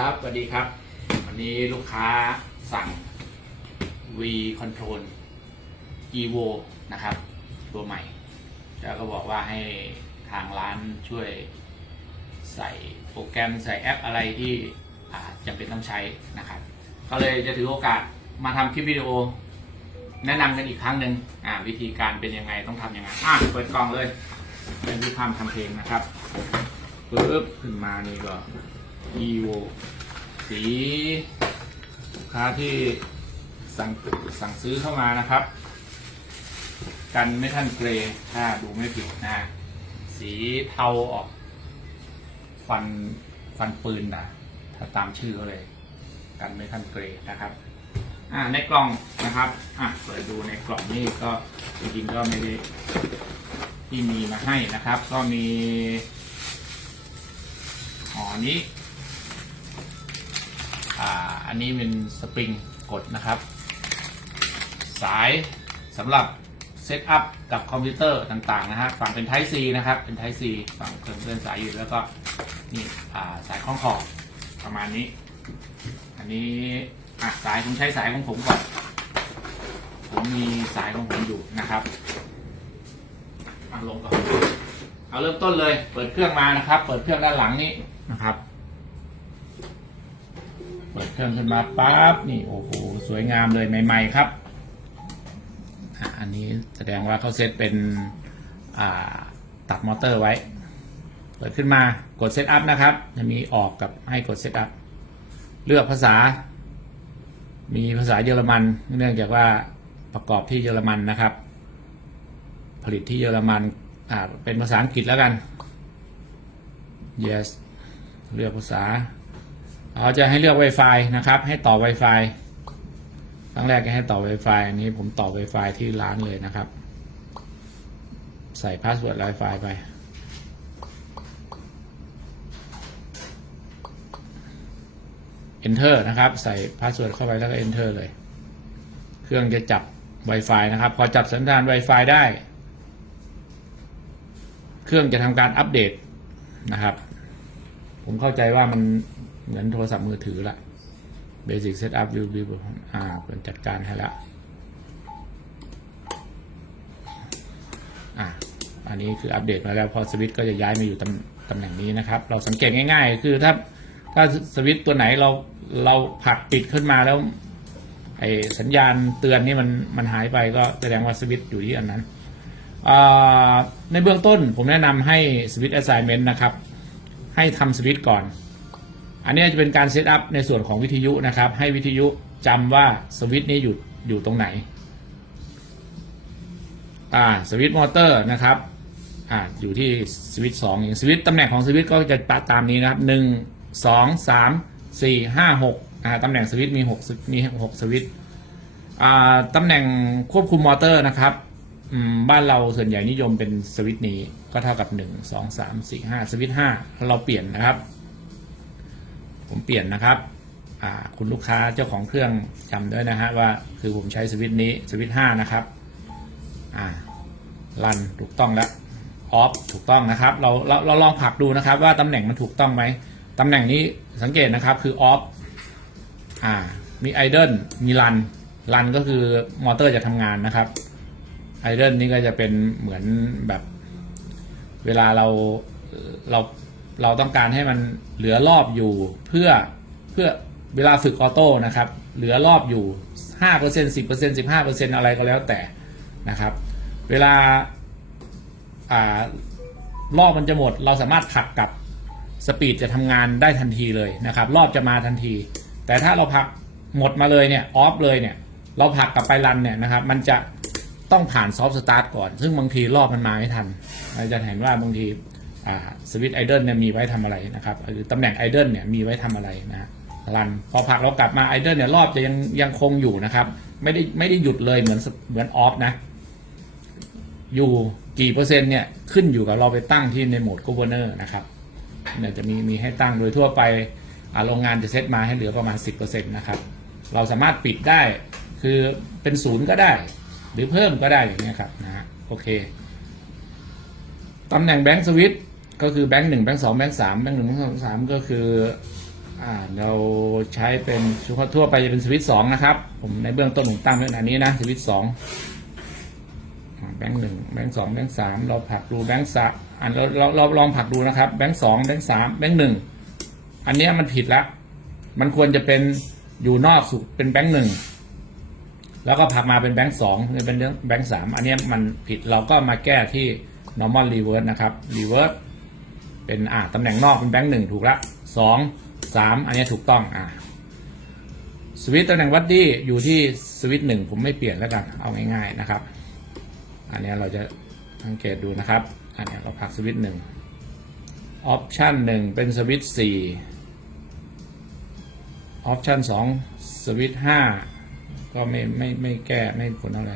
ครับสวัสดีครับ วันนี้ลูกค้าสั่ง V Control Evo นะครับ ตัวใหม่ แล้วก็บอกว่าให้ทางร้านช่วยใส่โปรแกรมใส่แอปอะไรที่อาจำเป็นต้องใช้นะครับ ก็เลยจะถือโอกาสมาทำคลิปวิดีโอ แนะนำกันอีกครั้งหนึ่งวิธีการเป็นยังไงต้องทำยังไงอะเปิดกล่องเลย เป็นที่ทำทำเพลงนะครับปึ๊บขึ้นมานี่ก็ evo สีลูกค้าที่สั่งสั่งซื้อเข้ามานะครับ กันไม่ทันเกรย์ถ้าดูไม่ผิดนะสีเทาออกฟันฟันปืนนะถ้าตามชื่อเขาเลย กันไม่ทันเกรย์นะครับอ่าในกล่องนะครับอะเปิดดูในกล่องนี่ก็จริงๆก็ไม่ได้ที่มีมาให้นะครับ ก็มีห่อนี้ อ่าอันนี้เป็นสปริงกดนะครับ สายสำหรับเซตอัพกับคอมพิวเตอร์ต่างๆนะฮะฝั่งเป็น Type C นะครับ เป็น Type C ฝั่งเพิ่มเลื่อนสายอยู่แล้วก็นี่อ่าสายคล้องคอประมาณนี้ อันนี้อะสายผมใช้สายของผมก่อน ผมมีสายของผมอยู่นะครับเอาลงก่อนเอาเริ่มต้นเลย เปิดเครื่องมานะครับ เปิดเครื่องด้านหลังนี้นะครับ เปิดเครื่องขึ้นมาปั๊บนี่โอ้โหสวยงามเลยใหม่ ๆ ครับอันนี้แสดงว่าเขาเซตเป็นตัดมอเตอร์ไว้ เปิดขึ้นมากดเซตอัพนะครับ จะมีออกกับให้กดเซตอัพเลือกภาษา มีภาษาเยอรมัน เนื่องจากว่าประกอบที่เยอรมันนะครับ ผลิตที่เยอรมันอ่าเป็นภาษาอังกฤษแล้วกัน yes เลือกภาษา เราจะให้เลือก Wi-Fi นะครับ ให้ต่อ Wi-Fi ครั้งแรกก็ให้ต่อ Wi-Fi อันนี้ผมต่อ Wi-Fi ที่ร้านเลยนะครับ ใส่พาสเวิร์ด Wi-Fi ไป Enter นะครับ ใส่พาสเวิร์ดเข้าไปแล้วก็ Enter เลย เครื่องจะจับ Wi-Fi นะครับ พอจับสัญญาณ Wi-Fi ได้ เครื่องจะทำการอัปเดตนะครับ ผมเข้าใจว่ามัน เหมือนโทรศัพท์มือถือละ Basic Setup View View อ่าเป็นจัดการให้ละอะอันนี้คืออัปเดตมาแล้วพอสวิตช์ก็จะย้ายมาอยู่ตำตำแหน่งนี้นะครับ เราสังเกตง่ายๆ คือถ้าถ้าสวิตช์ตัวไหนเราเราผลักปิดขึ้นมาแล้วไอสัญญาณเตือนนี่มันมันหายไปก็แสดงว่าสวิตช์อยู่ที่อันนั้นอ่าในเบื้องต้นผมแนะนำให้สวิตช์ assignment นะครับ ให้ทำสวิตช์ก่อน อันนี้จะเป็นการเซตอัพในส่วนของวิทยุนะครับ ให้วิทยุจำว่าสวิตช์นี้อยู่อยู่ตรงไหน อ่าสวิตช์มอเตอร์นะครับอ่าอยู่ที่สวิตช์สองอย่างสวิตช์ตำแหน่งของสวิตช์ก็จะตามนี้นะครับหนึ่งสองสามสี่ห้าหกอ่าตำแหน่งสวิตช์มีหกมีหกสวิตช์อ่าตำแหน่งควบคุมมอเตอร์นะครับบ้านเราส่วนใหญ่นิยมเป็นสวิตช์นี้ก็เท่ากับหนึ่งสองสามสี่ห้าสวิตช์ห้าเราเปลี่ยนนะครับ ผมเปลี่ยนนะครับคุณลูกค้าเจ้าของเครื่องจำด้วยนะฮะว่าคือผมใช้สวิตช์นี้สวิตช์ห้านะครับอ่ารันถูกต้องแล้วออฟถูกต้องนะครับเราเราเราลองผลักดูนะครับ ว่าตำแหน่งมันถูกต้องไหมตำแหน่งนี้สังเกตนะครับคือออฟอ่ามีไอเดิลมีรันรันก็คือมอเตอร์จะทำงานนะครับไอเดิลนี่ก็จะเป็นเหมือนแบบเวลาเราเรา เราต้องการให้มันเหลือรอบอยู่เพื่อเพื่อเวลาฝึกออโต้นะครับ เหลือรอบอยู่ห้าเปอร์เซ็นสิบเปอร์เซ็นสิบห้าเปอร์เซ็นอะไรก็แล้วแต่นะครับ เวลาอ่ารอบมันจะหมด เราสามารถผลักกับสปีดจะทำงานได้ทันทีเลยนะครับ รอบจะมาทันที แต่ถ้าเราผลักหมดมาเลยเนี่ยออฟเลยเนี่ยเราผลักกลับไปรันเนี่ยนะครับ มันจะต้องผ่านซอฟต์สตาร์ทก่อน ซึ่งบางทีรอบมันมาไม่ทันเราจะเห็นว่าบางที สวิตไอเดิลเนี่ยมีไว้ทำอะไรนะครับหรือตำแหน่งไอเดิลเนี่ยมีไว้ทำอะไรนะรันพอผักเรากลับมาไอเดิลเนี่ยรอบจะยังยังคงอยู่นะครับไม่ได้ไม่ได้หยุดเลยเหมือนเหมือนออฟนะ อยู่กี่เปอร์เซ็นต์เนี่ยขึ้นอยู่กับเราไปตั้งที่ในโหมด governor นะครับเนี่ยจะมีมีให้ตั้งโดยทั่วไปโรงงานจะเซตมาให้เหลือประมาณ 10%นะครับ เราสามารถปิดได้คือเป็นศูนย์ก็ได้ หรือเพิ่มก็ได้อย่างนี้ยครับนะฮะโอเคตำแหน่งแบงค์สวิต ก็คือแบงค์หนึ่งแบงค์สองแบงค์สามแบงค์หนึ่งแบงค์สองสามก็คืออ่าเราใช้เป็นชุดทั่วไปจะเป็นสวิตสองนะครับ ผมในเบื้องต้นผมตั้งไว้ขนาดนี้นะสวิตสองแบงค์หนึ่งแบงค์สองแบงค์สามเราผักดูแบงค์สามอันเราเราเราลองผักดูนะครับ แบงค์สองแบงค์สามแบงค์หนึ่งอันนี้มันผิดละมันควรจะเป็นอยู่นอกสุดเป็นแบงค์หนึ่งแล้วก็ผักมาเป็นแบงค์สองเป็นแบงค์สามอันนี้มันผิดเราก็มาแก้ที่ normal reverse นะครับ reverse เป็นอ่าตำแหน่งนอกเป็นแบงค์หนึ่งถูกละสองสามอันนี้ถูกต้องอ่าสวิตช์ตำแหน่งวัดดี้อยู่ที่สวิตช์หนึ่งผมไม่เปลี่ยนแล้วกันเอาง่ายๆนะครับ อันนี้เราจะสังเกตดูนะครับ อันนี้เราพักสวิตช์หนึ่งออปชันหนึ่งเป็นสวิตช์สี่ออปชันสองสวิตช์ห้าก็ไม่ไม่ไม่แก้ไม่ผลอะไร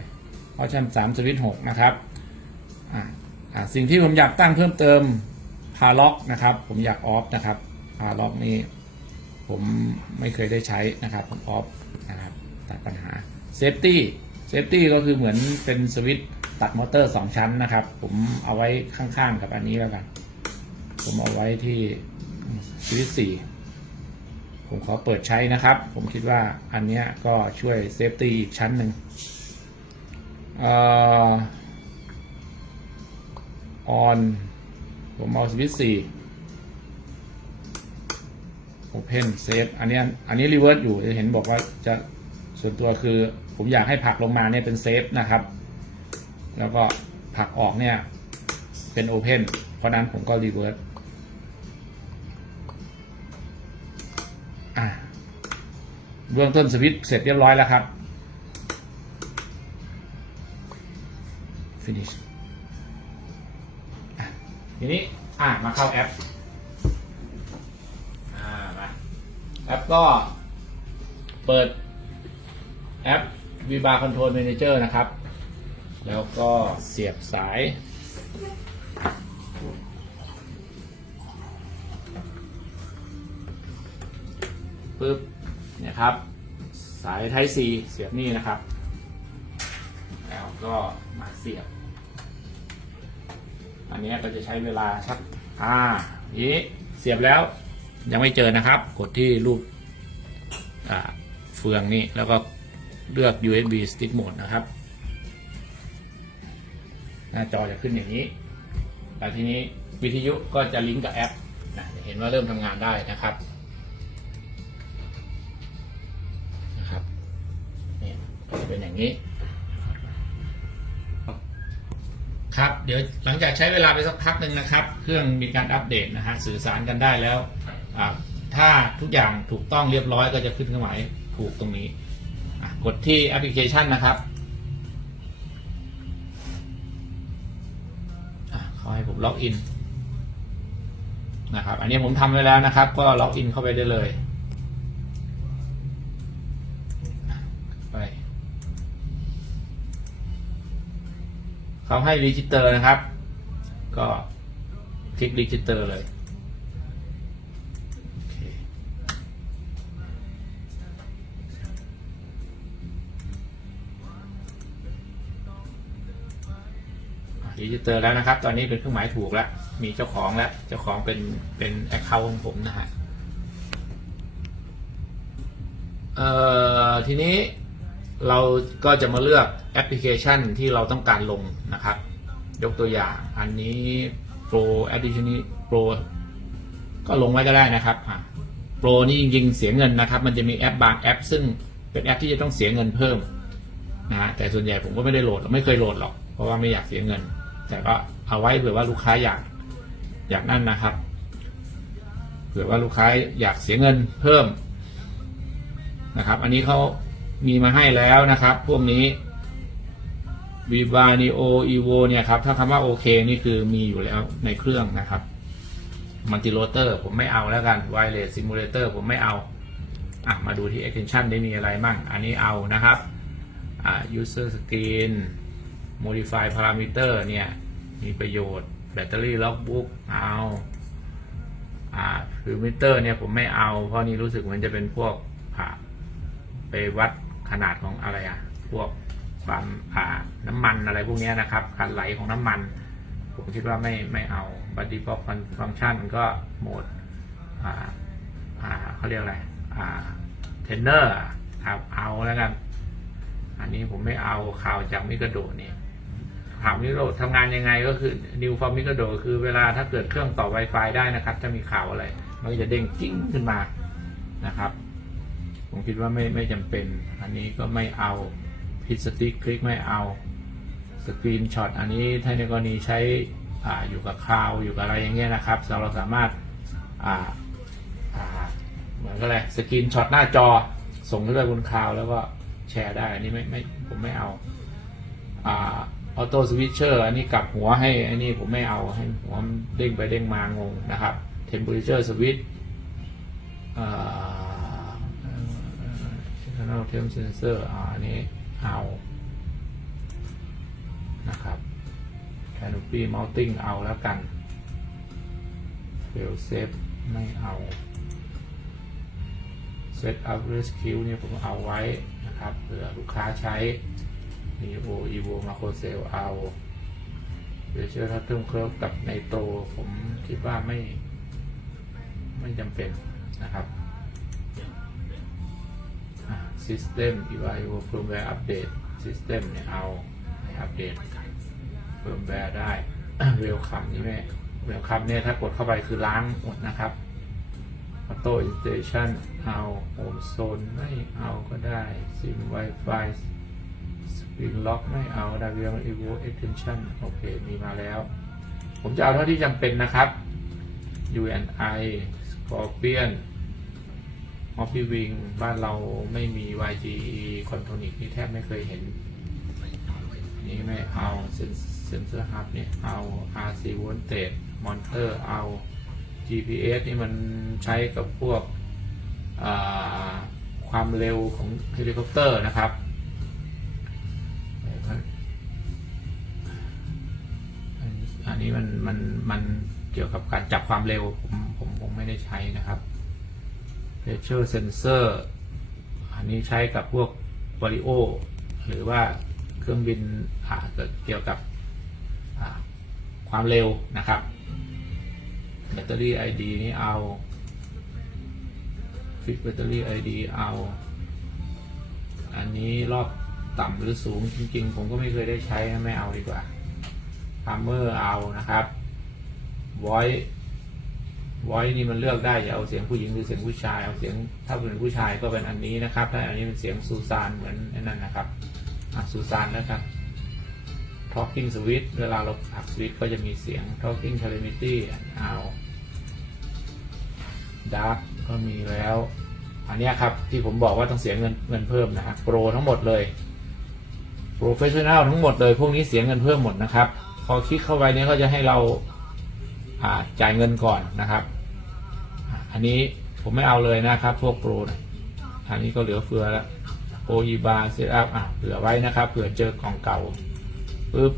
ออปชันสามสวิตช์หกนะครับอ่าสิ่งที่ผมอยากตั้งเพิ่มเติม พาล็อกนะครับ ผมอยากออฟนะครับพาล็อกนี้ผมไม่เคยได้ใช้นะครับ ผมออฟนะครับตัดปัญหาเซฟตี้เซฟตี้ก็คือเหมือนเป็นสวิตตัดมอเตอร์สองชั้นนะครับ ผมเอาไว้ข้างๆกับอันนี้แล้วกัน ผมเอาไว้ที่สวิตสี่ผมขอเปิดใช้นะครับ ผมคิดว่าอันนี้ก็ช่วยเซฟตี้อีกชั้นหนึ่งออ on ผมเอาสวิตช์สี่ open save อันนี้อันนี้ reverse อยู่จะเห็นบอกว่าจะส่วนตัวคือ ผมอยากให้ผลักลงมาเนี่ยเป็น save นะครับ แล้วก็ผลักออกเนี่ย เป็น open เพราะนั้นผมก็ reverse อะเบื้องต้นสวิตช์เสร็จเรียบร้อยแล้วครับ finish ทีนี้อะมาเข้าแอปอ่ามาแอปก็เปิดแอป v b a r Control Manager นะครับ แล้วก็เสียบสาย ปึ๊บเนี่ยครับ สาย Type C เสียบนี่นะครับ แล้วก็มาเสียบ นเนี้ยก็จะใช้เวลาสักอ่านี้เสียบแล้วยังไม่เจอนะครับ กดที่รูปอ่าเฟืองนี้แล้วก็เลือก USB stick mode นะครับ หน้าจอจะขึ้นอย่างนี้ แต่ทีนี้วิทยุก็จะลิงก์กับแอปนะจะเห็นว่าเริ่มทำงานได้นะครับนะครับนี่ก็จะเป็นอย่างนี้ ครับเดี๋ยวหลังจากใช้เวลาไปสักพักหนึ่งนะครับ เครื่องมีการอัปเดตนะฮะสื่อสารกันได้แล้วถ้าทุกอย่างถูกต้องเรียบร้อยก็จะขึ้นเครื่องหมายถูกตรงนี้กดที่แอปพลิเคชันนะครับอะเขาให้ผมล็อกอินนะครับ อันนี้ผมทำไว้แล้วนะครับ ก็ล็อกอินเข้าไปได้เลย เขาให้รีจิสเตอร์นะครับ ก็คลิกรีจิสเตอร์เลยรีจิสเตอร์แล้วนะครับ ตอนนี้เป็นเครื่องหมายถูกแล้ว มีเจ้าของแล้ว เจ้าของเป็นเป็นแอคเคาท์ของผมนะฮะ เอ่อ ทีนี้ เราก็จะมาเลือกแอปพลิเคชันที่เราต้องการลงนะครับ ยกตัวอย่างอันนี้ Pro Edition นี้ Pro ก็ลงไว้ก็ได้นะครับอะ Pro นี่จริงๆเสียเงินนะครับ มันจะมีแอปบางแอป ซึ่งเป็นแอปที่จะต้องเสียเงินเพิ่มนะฮะแต่ส่วนใหญ่ผมก็ไม่ได้โหลดไม่เคยโหลดหรอก เพราะว่าไม่อยากเสียเงิน แต่ก็เอาไว้เผื่อว่าลูกค้าอยากอยากนั่นนะครับ เผื่อว่าลูกค้าอยากเสียเงินเพิ่มนะครับ อันนี้เขา มีมาให้แล้วนะครับ พวกนี้ Viva Neo Evo เนี่ยครับ ถ้าคำว่าโอเคนี่คือมีอยู่แล้วในเครื่องนะครับ Multi Rotor ผมไม่เอาแล้วกัน Wireless Simulator ผมไม่เอาอะมาดูที่ extension ได้มีอะไรมั่ง อันนี้เอานะครับอ่า user screen modify parameter เนี่ย มีประโยชน์ battery logbook เอาอ่า filter เนี่ยผมไม่เอา เพราะนี่รู้สึกมันจะเป็นพวกอ่าไปวัด ขนาดของอะไรอะพวกความอ่าน้ำมันอะไรพวกนี้นะครับการไหลของน้ำมัน ผมคิดว่าไม่ไม่เอาบัดดี้พอฟังก์ชันก็โหมดอ่าอ่าเขาเรียกอะไรอ่าเทรนเนอร์ครับเอาแล้วกัน อันนี้ผมไม่เอาข่าวจากมิกาโดนี่ข่าวมิกาโดทำงานยังไงก็คือ New from มิกาโดคือเวลาถ้าเกิดเครื่องต่อ Wi-Fi ได้นะครับ จะมีข่าวอะไร มันก็จะเด้งกิ้งขึ้นมานะครับ ผมคิดว่าไม่ไม่จำเป็น อันนี้ก็ไม่เอาพิสติคลิกไม่เอาสกรีนช็อตอันนี้ถ้าในกรณีใช้ออยู่กับคลาวอยู่กับอะไรอย่างเงี้ยนะครับ เราสามารถเหมือนก็อะไรสกรีนช็อตหน้าจอส่งขึ้นไปบนคลาวแล้วก็แชร์ได้ อันนี้ไม่ไม่ผมไม่เอาออโต้สวิตเชอร์อันนี้กลับหัวให้อันนี้ผมไม่เอาให้หัวมันเด้งไปเด้งมางงนะครับ temperature switch อ่า external temp sensor อ่าอันนี้เอา นะครับ canopy mounting เอาแล้วกัน fail safe ไม่เอา set up rescue เนี่ยผมเอาไว้นะครับเผื่อลูกค้าใช้ Neo Evo Macro Cell เอาเดี๋ยวเชื่อถ้าเพิ่มเคร์ฟกับในโตผมคิดว่าไม่ ไม่จำเป็นนะครับ System Evaluate Firmware Update System เนี่ยเอาให้อัปเดต Firmware ได้ Welcome นี่ไม่ Welcome เนี่ยถ้ากดเข้าไปคือล้างหมดนะครับ Auto Installation เอา Home Zone ไม่เอาก็ได้ Sim Wi-Fi Screen Lock ไม่เอา WM Evo Extension โอเค มีมาแล้ว ผมจะเอาเท่าที่จำเป็นนะครับ UNI Scorpion ออฟฟี่วิงบ้านเราไม่มี YG Contronic นี่แทบไม่เคยเห็น นี่ไม่เอาเซนเซอร์ฮับเนี่ยเอา RC Voltage Monitor เอา GPS นี่มันใช้กับพวกความเร็วของเฮลิคอปเตอร์นะครับอันนี้มันมันมันเกี่ยวกับการจับความเร็วผมผมผมไม่ได้ใช้นะครับ pressure sensor อันนี้ใช้กับพวก v a r i o หรือว่าเครื่องบินเกิดเกี่ยวกับความเร็วนะครับแบตเตอรี่ ID นี่เอาฟิกแบตเตอรี่ ID เอา อันนี้รอบต่ำหรือสูงจริงๆ ผมก็ไม่เคยได้ใช้ไม่เอาดีกว่า h ามเมอร์เอานะครับ voice voice นี่มันเลือกได้จะเอาเสียงผู้หญิงหรือเสียงผู้ชายเอาเสียงถ้าเป็นผู้ชายก็เป็นอันนี้นะครับถ้าอันนี้เป็นเสียงซูซานเหมือนนั่นนะครับอะซูซานแล้วครับ talking switch เวลาเราผลักสวิตก็จะมีเสียง talking telemetry เอา dark ก็มีแล้ว อันนี้ครับที่ผมบอกว่าต้องเสียเงินเงินเพิ่มนะครับโปรทั้งหมดเลยโปรเฟชชั่น a ลทั้งหมดเลยพวกนี้เสียเงินเพิ่มหมดนะครับ พอคลิกเข้าไปเนี้ยก็จะให้เราจ่ายเงินก่อนนะครับ อันนี้ผมไม่เอาเลยนะครับ พวกโปรนะอันนี้ก็เหลือเฟือแล้วโอ e บาร์เซตอัพอะเหลือไว้นะครับเผื่อเจอกล่องเก่าปึ๊บ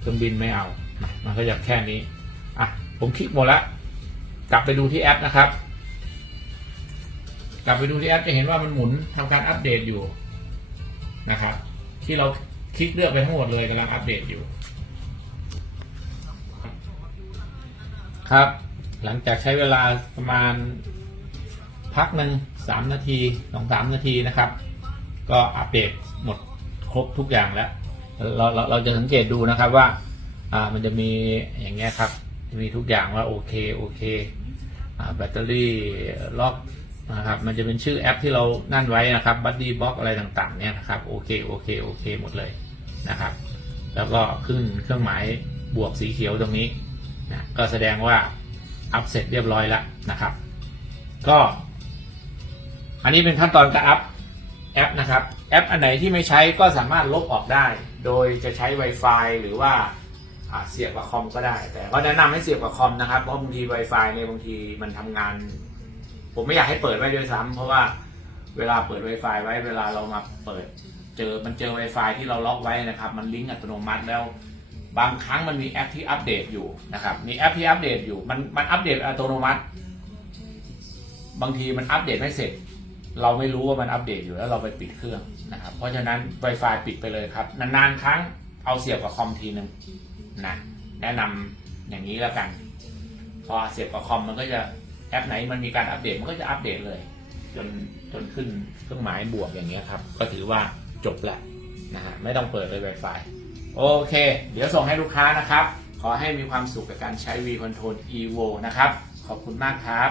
เครื่องบินไม่เอา มันก็จะแค่นี้ อะ ผมคลิกหมดแล้วกลับไปดูที่แอปนะครับ กลับไปดูที่แอปจะเห็นว่ามันหมุนทำการอัปเดตอยู่นะครับ ที่เราคลิกเลือกไปทั้งหมดเลยกำลังอัปเดตอยู่ ครับ หลังจากใช้เวลาประมาณพักหนึ่งสามนาทีสองสามนาทีนะครับ ก็อัปเดตหมดครบทุกอย่างแล้ว เราเราเราจะสังเกตดูนะครับว่าอ่ามันจะมีอย่างเงี้ยครับมีทุกอย่างว่าโอเคโอเคอแบตเตอรี่ล็อกนะครับมันจะเป็นชื่อแอปที่เรานั่นไว้นะครับบั d ดี้บล็อกอะไรต่างๆเนี่ยนะครับโอเคโอเคโอเคหมดเลยนะครับ แล้วก็ขึ้นเครื่องหมายบวกสีเขียวตรงนี้นะก็แสดงว่า อัพเสร็จเรียบร้อยแล้วนะครับ ก็ อันนี้เป็นขั้นตอนการอัพแอปนะครับแอปอันไหนที่ไม่ใช้ก็สามารถลบออกได้ โดยจะใช้ Wi-Fi หรือว่าเสียบกับคอมก็ได้ แต่ก็แนะนำให้เสียบกับคอมนะครับเพราะบางที Wi-Fi เนี่ยบางทีมันทำงาน ผมไม่อยากให้เปิดไว้ด้วยซ้ำเพราะว่าเวลาเปิด Wi-Fi ไว้เวลาเรามาเปิด เจอมันเจอ Wi-Fi ที่เราล็อกไว้นะครับ มันลิงก์อัตโนมัติแล้ว บางครั้งมันมีแอปที่อัปเดตอยู่นะครับ มีแอปที่อัปเดตอยู่ มันมันอัปเดตอัตโนมัติ บางทีมันอัปเดตไม่เสร็จ เราไม่รู้ว่ามันอัปเดตอยู่แล้วเราไปปิดเครื่องนะครับ เพราะฉะนั้น Wi-Fi ปิดไปเลยครับ นานๆครั้งเอาเสียบกับคอมทีหนึ่งนะแนะนำอย่างนี้แล้วกัน พอเสียบกับคอมมันก็จะแอปไหนมันมีการอัปเดตมันก็จะอัปเดตเลย จนจนขึ้นเครื่องหมายบวกอย่างเงี้ยครับ ก็ถือว่าจบแหล้วนะฮะไม่ต้องเปิดเลย Wi-Fi โอเค เดี๋ยวส่งให้ลูกค้านะครับ ขอให้มีความสุขกับการใช้ V Control Evo นะครับ ขอบคุณมากครับ